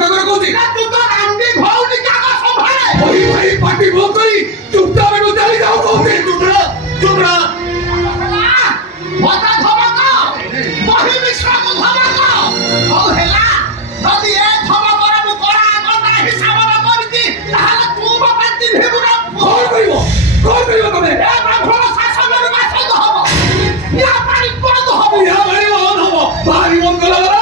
କଥା করে কইছি তু তো রান্দি ভৌনি কাকা সম্ভালে ওই ভাই পাটি বন্ধ করি চুপচাপ একটু চালি যাও কইছি চুপরা মাথা ধমক বহি মিশ্রক ধমক হউ হেলা যদি এ ধমকর মু করা কথা হিসাব না করিতি তাহলে তু বাপা চিনহিবু না কল করিব তুমি এ ব্রাহ্মণ শাসনের মাসদ হব ইয়া পানি বন্ধ হব ইয়া ভাই বন্ধ হব ভারি বন্ধ লাগা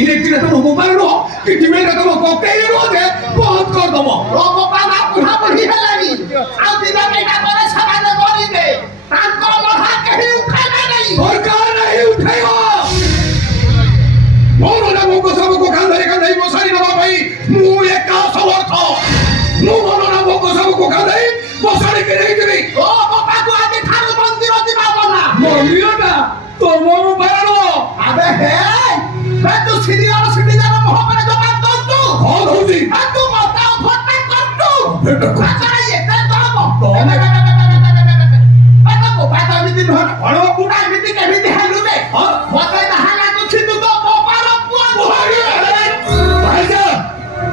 ইলেকট্রিক তো মোবাইল নো কিছু মেয়ে তো ককটেল নো আছে বন্ধ কর দব লোক বাবা বুড়া বুড়ি হেলানি আর দিনা বেটা করে সমাজে করিবে তাঙ্কর মহা কেহি উঠাইবে নাই সরকার নাই উঠাইব মোর না মোক সবকো কাঁধাই বসাই নবা ভাই মু একা সমর্থ মু মোর না মোক সবকো কাঁধাই বসাই কে নেই দেবি ও বাবাকু আজ ঠাকুর মন্দির দিবা বলা মন্দিরটা তো মোর মোবাইল আবে হে তু সিরিয়াল সিটিজার মহমানে জবাব দন্তু হল হউজি তু মতাও ফটা করতু ফটা করতু। আকারে এতে দব দম। পাতা কো পাতা মিতি ধর অড় কুড়া মিতি কেমিতি হেলু রে হ্যাঁ। মতে না লাগুছি তু তো বাবার পুয়া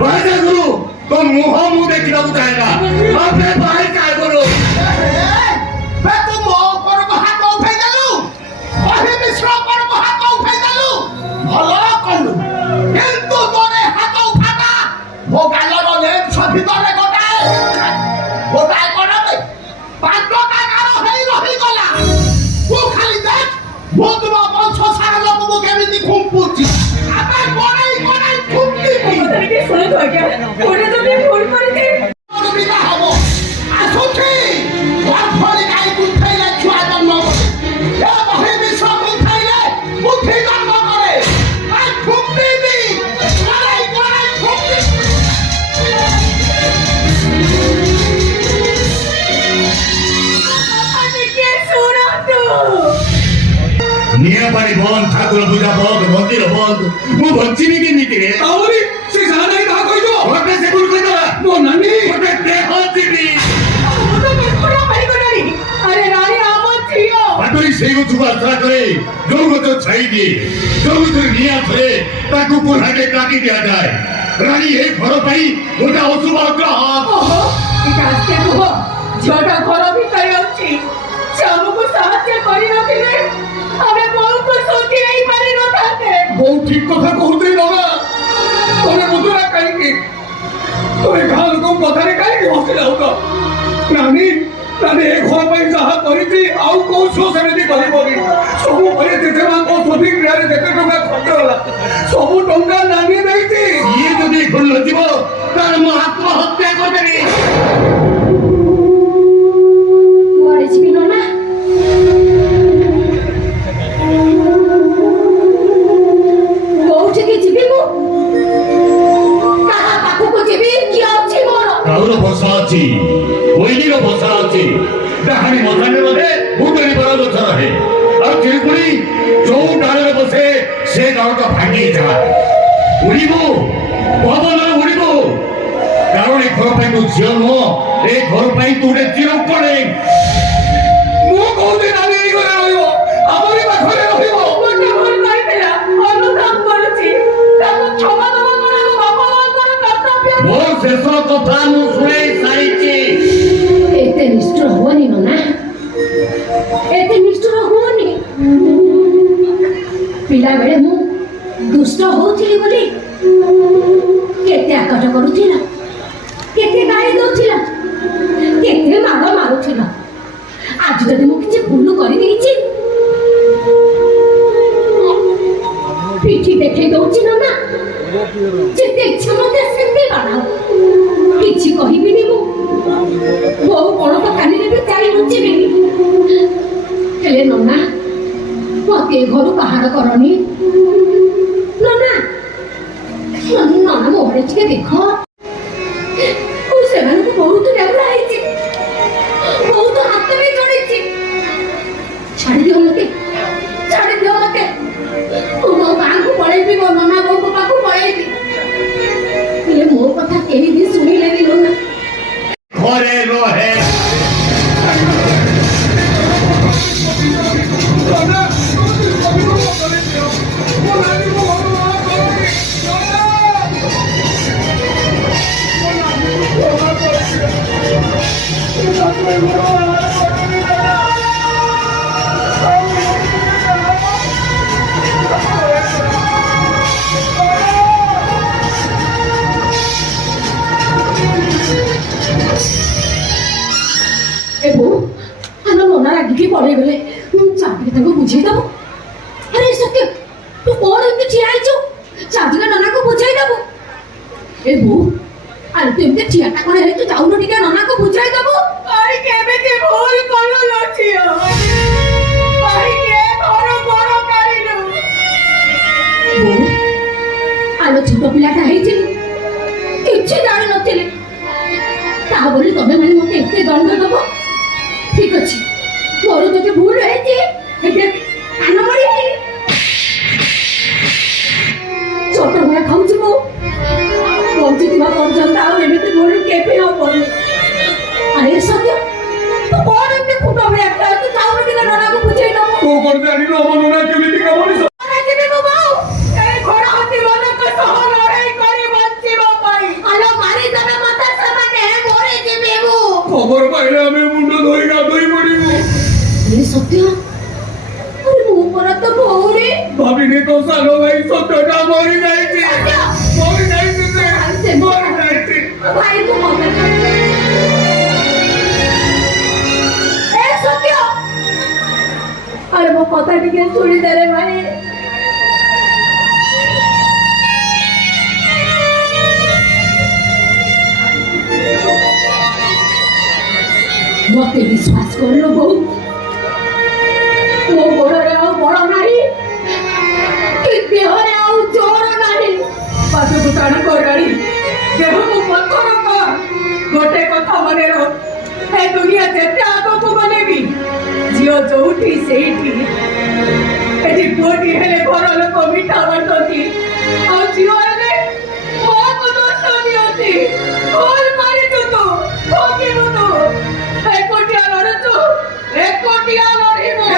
ভাইজা গুরু তো মুহ মু দেখিବାକୁ চাহেনা আপনি ভাই কায় করো বে তু মো পর হাত উঠাই দেলু বহি মিশ্র পর হাত উঠাই দেলু ভাল কলু কিন্তু তোরে হাত উঠাটা মো গালর লেন্স ভিতরে গোটায় করবে পাঁচ টাকার হই রহি গলা তু খালি দেখ মো তুম বংশ সারা লোককে কেমিতি খুম্পুছি আবে গড়াই খুম্পিবি কথাটাকে শুনে তো আজ্ঞা ওটা তো আমি ভুল করেছি বিনা হব আসুছি তোর ফলে গাই উঠাইলে ছুয়া জন্ম করে এ বহি বিশ্ব উঠাইলে বুদ্ধি জন্ম করে আর খুম্পিবি গড়াই খুম্পিবি আমি কে শোনো তো নিয়া পানি বন্ধ ঠাকুর পূজা বন্ধ মন্দির বন্ধ মু বঞ্চিবি কেমিতি রে তাহলে সে সারা নাই তা কইছো ওটা সে ভুল কইদবা মো নানি ওটা দেহ দিবি আমি তো বেকুরা পারি কোনারি আরে রানী আমার ছিল পাটরি সেই গছু আশ্রা করে ଯୋଉ ଗଛ ଛାଇ ଦିଏ ଯୋଉ ଗଛରେ ନିଆଁ ଥରେ ତାକୁ କୁହାଟେ କାଟି ଦିଆଯାଏ ରାଣୀ ଏ ଘର ପାଇଁ ଗୋଟେ ଅଶୁଭ ଗ୍ରହ ଓହୋ এটা আজকে কুহ ঝিଅটা ঘর ভিতরে ଅଛି ସେ ଆମକୁ ସାହାଯ୍ୟ କରିନଥିଲେ ଆମେ ବହୁତ ସୁଖୀ ହେଇପାରି ନଥାନ୍ତେ ବହୁତ ଠିକ କଥା କହୁଥିଲି ନନା ତମେ ବୁଝୁନା କାହିଁକି ତମେ ଗାଁ ଲୋକଙ୍କ କଥାରେ କାହିଁକି ହସି ଯାଉଛ ନାନୀ ଏ ଘର ପାଇଁ ଯାହା କରିଛି ଆଉ କୋଉ ଛୁଅ ସେମିତି କରିବନି ସବୁ ପରେ ଜେଜେମାଙ୍କ ସଠିକ କ୍ରିୟାରେ ଯେତେ ଟଙ୍କା ଖର୍ଚ୍ଚ ହେଲା ସବୁ ଟଙ୍କା ନାନୀ ଦେଇଛି ଇଏ ଯଦି ଖୋଲ ଯିବ ତାର ମୁଁ ଆତ୍ମହତ୍ୟା କରିଦେବି କୁଆଡ଼େ ଯିବି ନନା କୋଉଠିକି ଯିବି ମୁଁ କାହା ପାଖକୁ ଯିବି କିଏ ଅଛି ମୋର କାଉର ବସା ଅଛି କୋଇଲିର ବସା ଅଛି ଡାହାଣୀ ମଶାଣୀ ରହେ ଭୂତରୀ ବର ଗଛ ରହେ ଆଉ ଚିରୁକୁଣି ଯୋଉ ଡାଳରେ ବସେ ସେ ଡାଳଟା ଭାଙ୍ଗି ଯାଏ ଉଡ଼ିବୁ ପବନରେ ଉଡ଼ିବୁ କାରଣ ଏ ଘର ପାଇଁ ତୁ ଝିଅ ନୁହଁ ଏ ଘର ପାଇଁ ତୁ ଗୋଟେ ଚିରକଣେ ମୁଁ କହୁଛି ନାନୀ ଏଇ ଘରେ ରହିବ ଆମରି ପାଖରେ ରହିବ ଗୋଟେ ଭୁଲ କରିଥିଲା ଅନୁତାପ କରୁଛି ତାକୁ କ୍ଷମା ଦେବା କ'ଣ ଆମ ବାପା ମାଙ୍କର କର୍ତ୍ତବ୍ୟ ମୋର ଶେଷ କଥା ମୁଁ ଶୁଣେଇ ସାରିଛି ଏତେ ନିଷ୍ଠୁର ହୁଅନି ନନା ଏତେ ନିଷ୍ଠୁର ହୁଅନି ପିଲାବେଳେ ମୁଁ ଦୁଷ୍ଟ ହଉଥିଲି ବୋଲି କେତେ ଆକଟ କରୁଥିଲ କେତେ ଗାଳି ଦଉଥିଲ କେତେ ମାଡ଼ ମାରୁଥିଲ ଆଜି ଯଦି ମୁଁ କିଛି ଭୁଲ କରିଦେଇଛି ପିଠି ଦେଖେଇ ଦଉଛି ନନା ଯେତେ ଇଚ୍ଛା ମତେ ସେତେ ବାଡ଼ାଅ କିଛି କହିବିନି ମୁଁ ବୋଉ ବଳଦ କାନିରେ ବି ଚାଲି ଲୁଚିବିନି ହେଲେ ନନା ମତେ ଏ ଘରୁ ବାହାର କରନି ନନା ନନା ମୋ ଆଡ଼େ ଟିକେ ଦେଖ ମୁଁ ସେମାନଙ୍କୁ ବହୁତ ଡେଉଳା ହେଇଛି ବହୁତ ହାତ ବି ଯୋଡ଼ିଛି ଛାଡ଼ିଦିଅ ମତେ ମୁଁ ମୋ ଗାଁକୁ ପଳେଇବି ମୋ ନନା ବୋଉଙ୍କ ପାଖକୁ ପଳେଇବି ହେଲେ ମୋ କଥା କେହି ବି ଶୁଣିଲେନି ନନା ଘରେ ରହେ ତାକୁ ବୁଝେଇ ଦବ। ଆରେ ସତ୍ୟ ତୁ କଣ ଏମିତି ଠିଆ ହେଇଛୁ? ଚାଲିକା ନନାକୁ ବୁଝାଇ ଦବୁ। ଏ ବୋଉ ଆରେ ତୁ ଏମିତି ଠିଆଟା କଣ ହେଇଛୁ? ଯାଉନୁ ଟିକେ ନନାକୁ ବୁଝାଇ ଦବୁ। ଆରେ କେମିତି ଭୁଲ କଲୁ ଲୋ ଝିଅ? କାହିଁକି ଘର ଘର କାଢିଲୁ? ବୋଉ ଆଲୋ ଛୋଟ ପିଲାଟା ହେଇଥିଲି, କିଛି ଜାଣିନଥିଲି, ତା ବୋଲି ତମେ ମାନେ ମତେ ଏତେ ଦଣ୍ଡ ଦବ? ଠିକ ଅଛି, ମୋର ଯଦି ଭୁଲ ହେଇଛି ଏତେ କାନ ମରି ଛୋଟ ଭଳିଆ ଖାଉଛି ବୋଉ। ବଞ୍ଚିଥିବା ପର୍ଯ୍ୟନ୍ତ ଆଉ ଏମିତି ଭୁଲ କେବେ ହବନି। ଆରେ ସତ୍ୟ ତୁ କଣ ଏମିତି ଫୁଟ ଭଳିଆ ଖେଳୁଛୁ? ଯାଉନୁ ଟିକେ ନନାକୁ ବୁଝେଇ ଦବୁ। ତୁ କଣ ଜାଣିନୁ ଆମ ନନା କେମିତି ମଣିଷ? ଯିବି ମୋ ବୋଉ। ଏଇ ଘୋଡ଼ା ଜୀବନଙ୍କ ସହ ଲଢ଼େଇ କରି ବଞ୍ଚିବା ପାଇଁ ଆଲୋ ମାରିଦେବେ ମତେ ସେମାନେ, ମରିଯିବି ମୁଁ। ଖବର ପାଇଲେ ଆମେ ମୁଣ୍ଡ ଧୋଇ ଗାଧୋଇ ପଡିବୁ। ଏ ସତ୍ୟ ଆରେ ମୁଁ ପରା ତ ଭଉଣୀ। ଭାବିନି ତୋ ସାନ ଭାଇ ସତ୍ୟଟା ମରି ଯାଇଛି। ମରି ଯାଇଛି ସେ, ମରି ଯାଇଛି। ଭାଇ ତୁ ମତେ ଏ ସତ୍ୟ ଆରେ ମୋ କଥା ଟିକେ ଶୁଣିଦେଲେ ଭାଇ। ମତେ ବିଶ୍ୱାସ କରିଲ ବୋଉ, ମୋ ଗୋଡ଼ରେ ଆଉ ବଳ ନାହିଁ, କି ଦେହରେ ଆଉ ଜୋର ନାହିଁ। ପାଦକୁ ଟାଣି କରାଡ଼ି ଦେହକୁ ପଥର କର। ଗୋଟେ କଥା ମନେ ରଖ, ଏ ଦୁନିଆ ଯେତେ ଆଗକୁ ଗଲେ ବି ଝିଅ ଯୋଉଠି ସେଇଠି। ଏଠି ପୁଅଟି ହେଲେ ଘର ଲୋକ ମିଠା ବାଣ୍ଟନ୍ତି, ଆଉ ଝିଅ ହେଲେ ମାଆକୁ ଦୋଷ ଦିଅନ୍ତି। ଭୁଲ କରିଛୁ ତୁ, ଭୋଗିବୁ ତୁ। ଏକୁଟିଆ ଲଢୁଛୁ, ଏକୁଟିଆ ଲଢିବୁ।